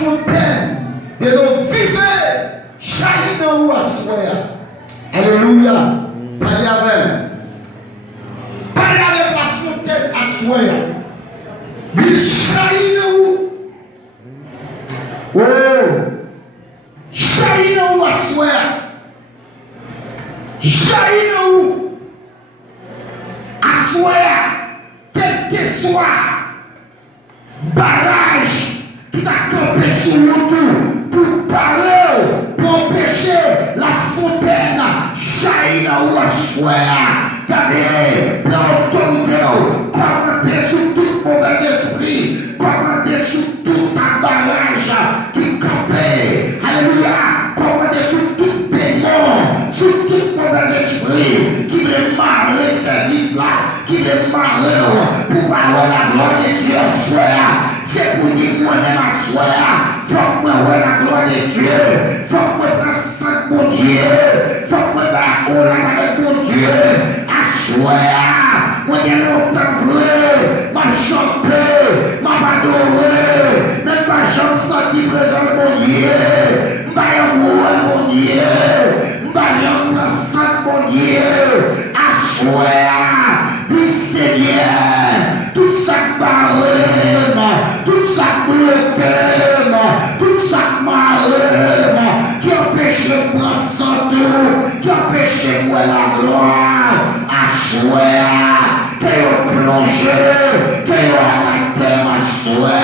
fontaine de nos vivants jaillit dans nous à soi. Alléluia. Parlez avec. Parlez avec la fontaine à soi. Il jaillit dans nous. Oh. Jaillit dans nous à soi. Jaillit dans nous. À soi. Quel que soit barrage qui t'a campé sur le tout pour parler, pour empêcher la fontaine jaillir là où elle soit. Regardez, l'autorité, commander sur tout mauvais esprit, commander sur tout un barrage qui campait. Alléluia, commander sur tout démon, sur tout mauvais esprit qui veut marrer ce service là, qui veut marrer pour parler la gloire de Dieu en soi. C'est pour dire moi-même à soi, faut que moi voie la gloire de Dieu, faut que moi prenne sang pour Dieu, faut que moi balle avec mon Dieu, à soi, moi j'ai longtemps voulu, m'a chanté, m'a adoré, même pas j'en senti présent mon Dieu, m'a amour mon Dieu, m'a prendre sang mon Dieu, à soi, du Seigneur, tout ça parle. Tout ça bloqué, tout ça malheur, qui empêche de prendre son tour, qui empêche de voir la gloire, à soi, qui est plongé, qui est à la terre, à soi,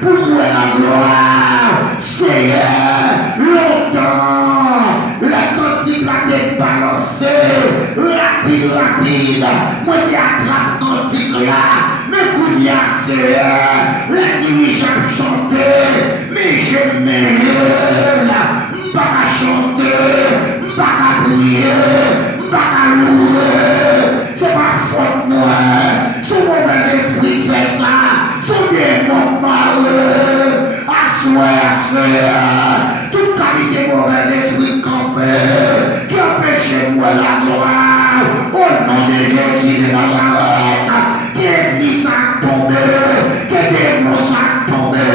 pour voir la gloire, Seigneur, longtemps, la cantique a débalancé, rapide, moi qui attrape cantique là, mais Kounia c'est les dirigeants chanter, mais je m'aime là, m'baka chanter, m'baka prier, m'baka louer, c'est pas faute moi, son mauvais esprit fait ça, son démon malheureux, assoir, toute qualité mauvais esprit campé, qui empêche moi la gloire, au nom de Jésus de Nazareth, qui est mis à tomber, qui est démon à tomber,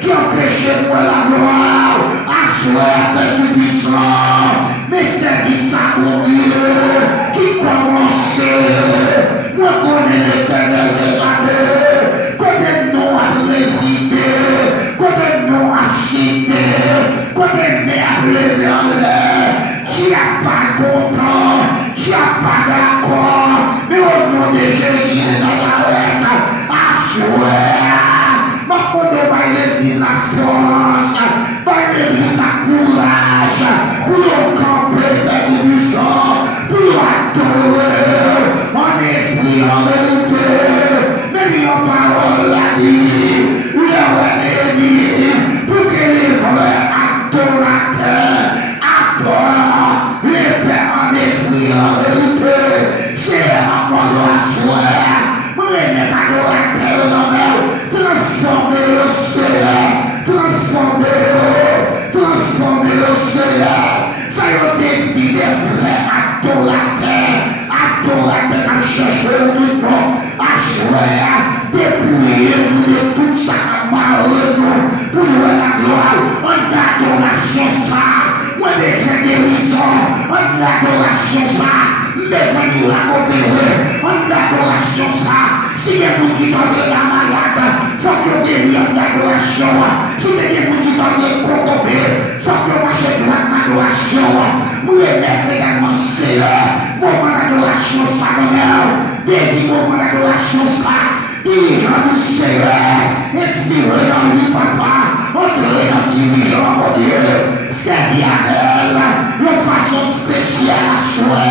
qui empêche moi la gloire, assoir avec du puissant, mais c'est qui ça mourir, qui commence, moi connais l'éternel des années, connais non à résider, connais non à citer, connais mais à lever en l'air, tu n'as pas content, tu n'as pas d'accord, mais au nom de Jésus de Nazareth, assoir, ma pote va l'église la force, va l'église la courage, pour le camper de l'illusion, pour adorer, en esprit, en vérité, mais en parole la vie, le roi dit, pour que les vrais adorateurs adorent les pères en esprit, en vérité, c'est un monde à soi, pour les mettre adorateurs dans le transformer le Seigneur, transformer le Seigneur, ça y est défi des vrais adorateurs à chercher le nom, à soi, dépouiller de tout ça malheureux, pour la gloire, en adoration ça, moi des guérisons, en adoration ça, mais quand il a opéré, en adoration ça, si les gens qui sont la malade, faut que guérir en adoration, si les gens qui sont corrompus, faut que marcher droit en adoration, moi mettre également Seigneur, moment d'adoration ça, des moments d'adoration ça, dirigeant du Seigneur, inspiré dans lui, papa, entrer dans dirigeant, mon Dieu, servir à elle, de façon spéciale à soi,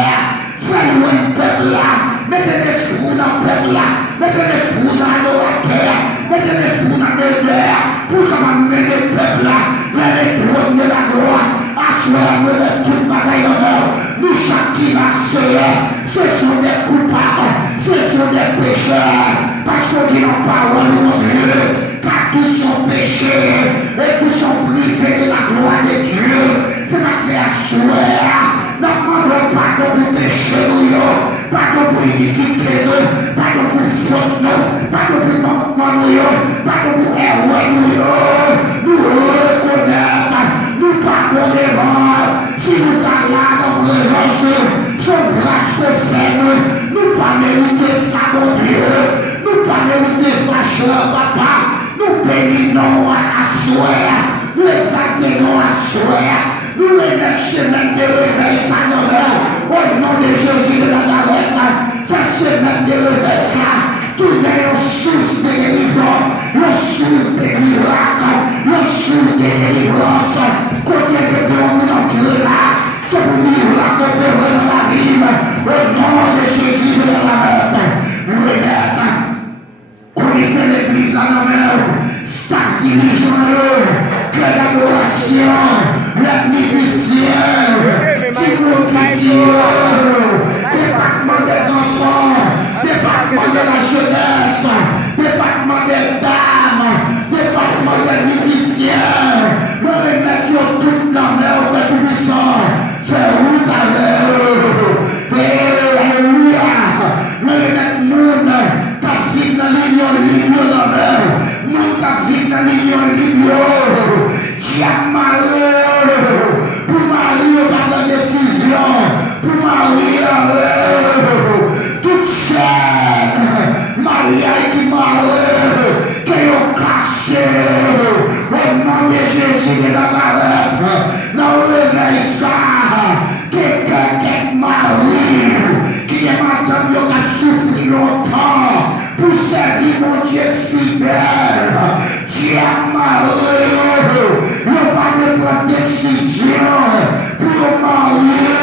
faire louer le peuple là, mettez l'esprit dans le peuple là, mettez l'esprit dans l'adorateur, mettez l'esprit dans le leader, pour amener le peuple là, vers les trônes de la gloire, à soi, nous mettons toute bagaille en or, nous chacun ce sont des coupables, ce sont des pécheurs, parce qu'on dit en parole, mon Dieu, car tous sont péchés, et tous sont privés de la gloire de Dieu, c'est ça que c'est à soi, ne demandons pas de vous pécher, pas de vous iniquité, pas de vous faute, pas de vous manquement, pas de vous erreur, nous nous exaltons à soi. Nous les semaines de réveil, ça nous au nom de Jésus de la Nazareth, cette semaine de réveil, ça, tournez aux sources de guérison, aux sources de miracles, aux sources de délivrance. Côté de Dieu, notre là, c'est pour miracle opéré dans la vie, au nom de Jésus de la Nazareth. Nous remettons, connaissez l'église à nos mains, staff dirigeant-le, que l'adoration, la musicienne, département des enfants, département de la jeunesse, département des dames, département des musiciens, nous remettons toute la main au Tout-Puissant, c'est route avec eux. Alléluia, nous remettons monde, qui dans l'union dans la main, monde qui dans l'union diable malheureux, pour Marie par la décision, pour Marie toute chaîne, Marie qui malheureux, qui est caché, au nom de Jésus de la Nazareth, dans le réveil ça, quelqu'un qui est Marie, qui est madame qui a souffert longtemps, pour servir mon Dieu fidèle, diable malheureux, ne pas de prendre décision pour marier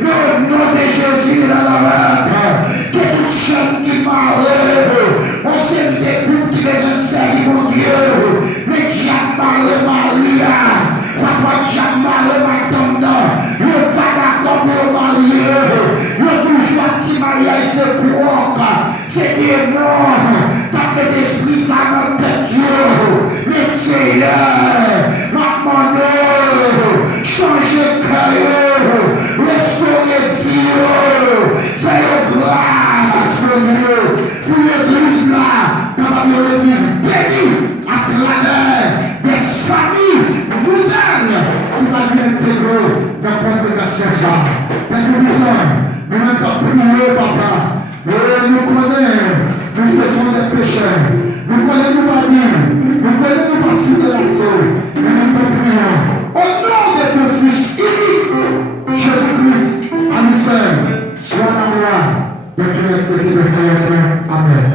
le nom de Jésus de la Nazareth, que toute chaîne qui malheureux, on sait des groupes qui les servir mon Dieu, mais diable malheureux Maria, parfois diable malheureux maintenant, il n'est pas d'accord pour marier, il est toujours un petit mariage se croque, c'est des morts, t'as fait d'esprit ça dans tes Dieu, mais Seigneur, maintenant, changez cœur, restaurez vie, faites grâce pour Dieu, pour l'église là, capable de l'église bénie à travers des familles nouvelles qui vont bien intégrer dans la congrégation ça. Nous n'avons pas prié, papa. Nous connaissons, nous faisons des péchés. Nous connaissons pas Dieu. Nous connaissons pas fidélité. Mais nous te prions. Au nom de ton Fils unique, Jésus-Christ, à nous faire, soit la gloire de tous les séries de Seigneur. Amen.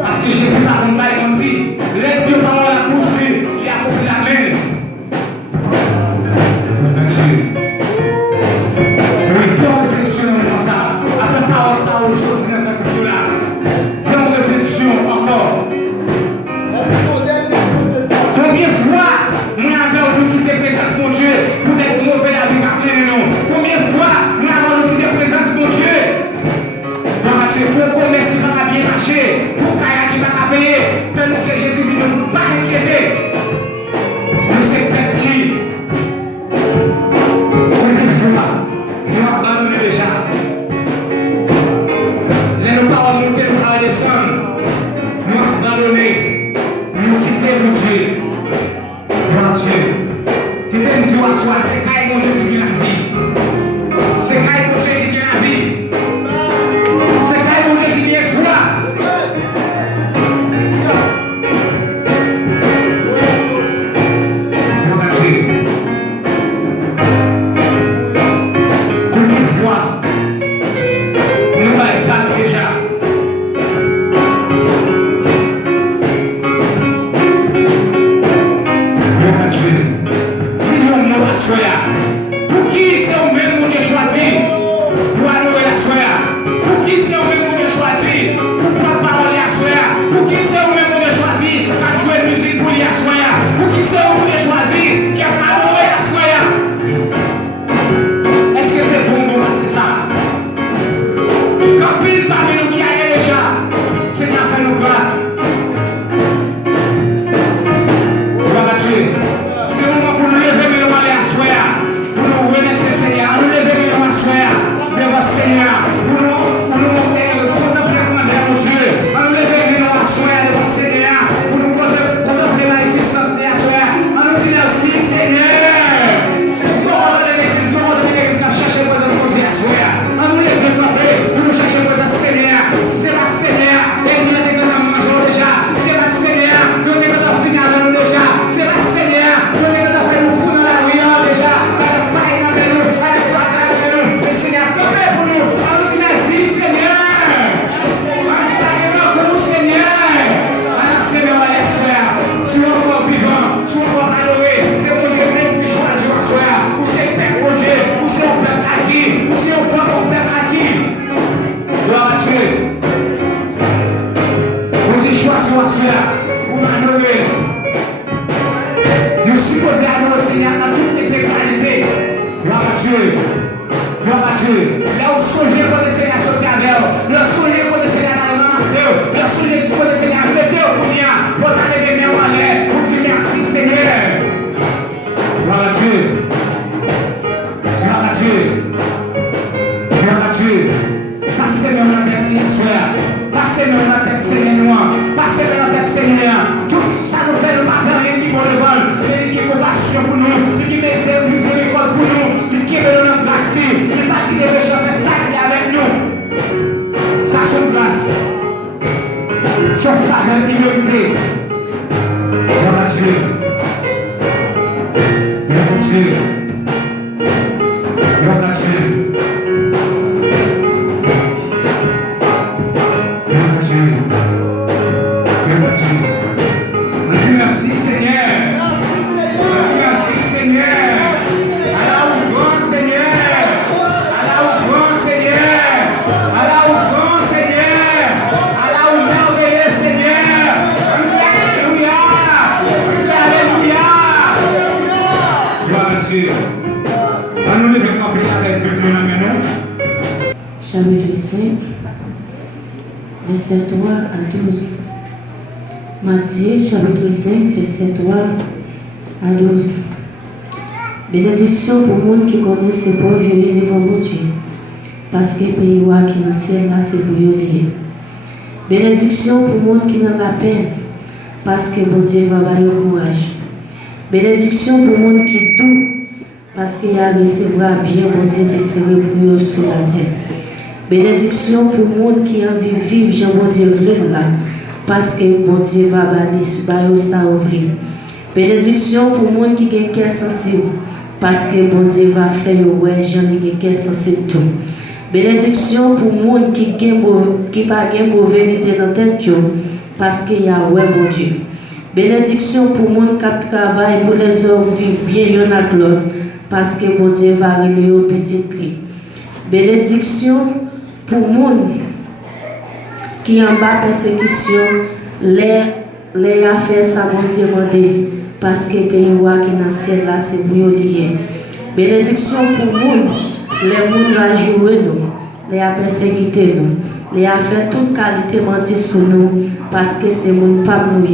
Parce que Jésus n'a pas dit, les dieux parlent la bouche, il a compris la main. Oui, fais une réflexion comme ça. Après parole ça, aujourd'hui, dans cette vidéo-là. Fais une réflexion encore. Combien de fois, moi, avons quitté la présence de mon Dieu, pour être mauvais avec nous? Combien de fois, nous avons quitté la présence de mon Dieu? Pour commercer pas bien marcher, pour Kaya qui va pas payer, tandis que Jésus dit ne pas inquiéter. Nous sommes peuplés. Combien de fois nous abandonnons déjà? Les nos paroles montent, nous parlons descendre. Nous abandonnons, nous quittons mon Dieu. Mon Dieu. Quitter mon Dieu à soi, c'est Kaya mon Dieu qui vient la vie. C'est Kaya mon Dieu qui vient la vie. C'est quand mon Dieu qui vient espoir. Regardez. Combien de fois nous allons déjà? Regardez. Dis-nous nous la soya. Pour qui c'est au même Dieu choisi? Pour adorer la soya. Pour qui c'est au même monde choisi? Pour pas parler à soya? Pour qui c'est au même monde choisi? Pour jouer musique pour les soya? Pour qui c'est au monde choisi? Qui a adoré la soya? Est-ce que c'est bon, c'est ça? Quand pile parmi nous qui aille déjà, Seigneur fait nous grâce. Gloire à Dieu. C'est le moment pour nous lever, mais nous aller à soya. Pour nous remercier Seigneur. Nous lever, mais nous à soya. Devant Seigneur. Pour nous nous supposons adorer le Seigneur dans toute l'intégralité. Gloire à Dieu. Gloire à Dieu. Là où songer pour le Seigneur sortir avec eux. Là où songer pour le Seigneur dans le ramasser. Là où songer pour le Seigneur mettez au bien. Pour t'arriver même en l'air. Pour dire merci Seigneur. Gloire à Dieu. Gloire à Dieu. Gloire à Dieu. Passez même la tête bien soir. Passez même la tête Seigneur noir. Passez même la tête Seigneur. Tout ça nous fait le pas rien qui pour le vol. Qui est compassion pour nous. Qui est miséricorde pour nous. Qui est notre grâce. Qui n'est pas qui devait chanter ça qui est avec nous. Ça son grâce. Son faveur humilité. Gloire à Dieu. Gloire à Dieu. Gloire à Dieu. Merci Seigneur. Merci Seigneur. Allah au grand Seigneur. Allah au grand Seigneur. Allah au grand Seigneur. Allah au merveilleux Seigneur. Alléluia. Alléluia. Gloire à Dieu. On nous lève camper avec nous maintenant. Chapitre 5, verset 3 à 12. Matthieu chapitre 5, verset 3 à 12. Bénédiction pour le monde qui connaît ses pauvres devant mon Dieu. Parce que le pays qui est dans le ciel, là, c'est pour eux lier. Bénédiction pour le monde qui est dans la peine. Parce que mon Dieu va avoir le courage. Bénédiction pour le monde qui est doux. Parce qu'il a recevoir bien mon Dieu qui sera pour eux sur la terre. Bénédiction pour le monde qui a envie de vivre, j'ai mon Dieu vivre là. Parce que mon Dieu va balayer ça ouvrir. Bénédiction pour le monde qui a un cœur sensible. Parce que bon Dieu va faire ouais, j'en ai un cœur sensible tout. Bénédiction pour le monde qui n'a pas de mauvaise idée dans la tête. Parce qu'il y a ouais, bon Dieu. Bénédiction pour le monde qui travaille pour les hommes vivent bien, il y en a de l'autre. Parce que bon Dieu va aller au petit cri. Bénédiction pour le monde qui en bas persécution, les affaires ça bon Dieu mandé. Parce que le pays qui est dans le ciel là, c'est pour lié. Bénédiction pour le monde, les gens va jouer nous, les a persécuter nous, les a fait toute qualité mentir sur nous, parce que c'est le monde pas nous.